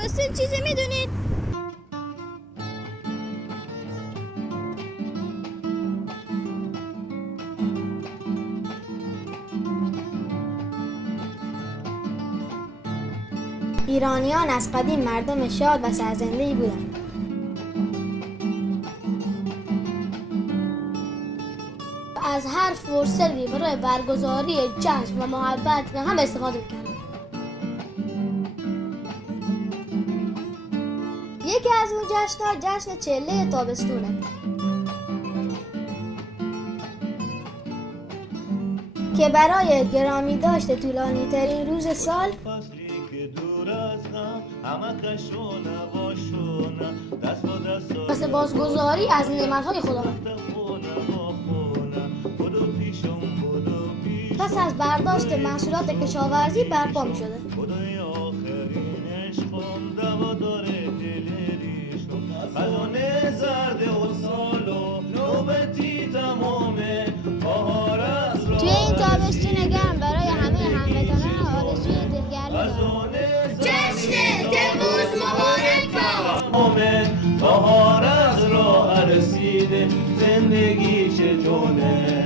تابستون چیزی میدونید؟ ایرانیان از قدیم مردم شاد و سرزنده‌ای بودند. از هر فرصتی برای برگزاری جشن و محبت هم استفاده می‌کردند. یکی از اون جشن‌ها جشن چله تابستونه که برای گرامی داشته طولانی ترین روز سال واسه بازگذاری از نعمت‌های خداوند. پس از برداشت محصولات کشاورزی برپا می شده. توی این تابستون گرم برای همه هموطنان آرزوی دلگرمی دارم. جشن تموز مبارک بهار از راه رسیده زندگی چه جونه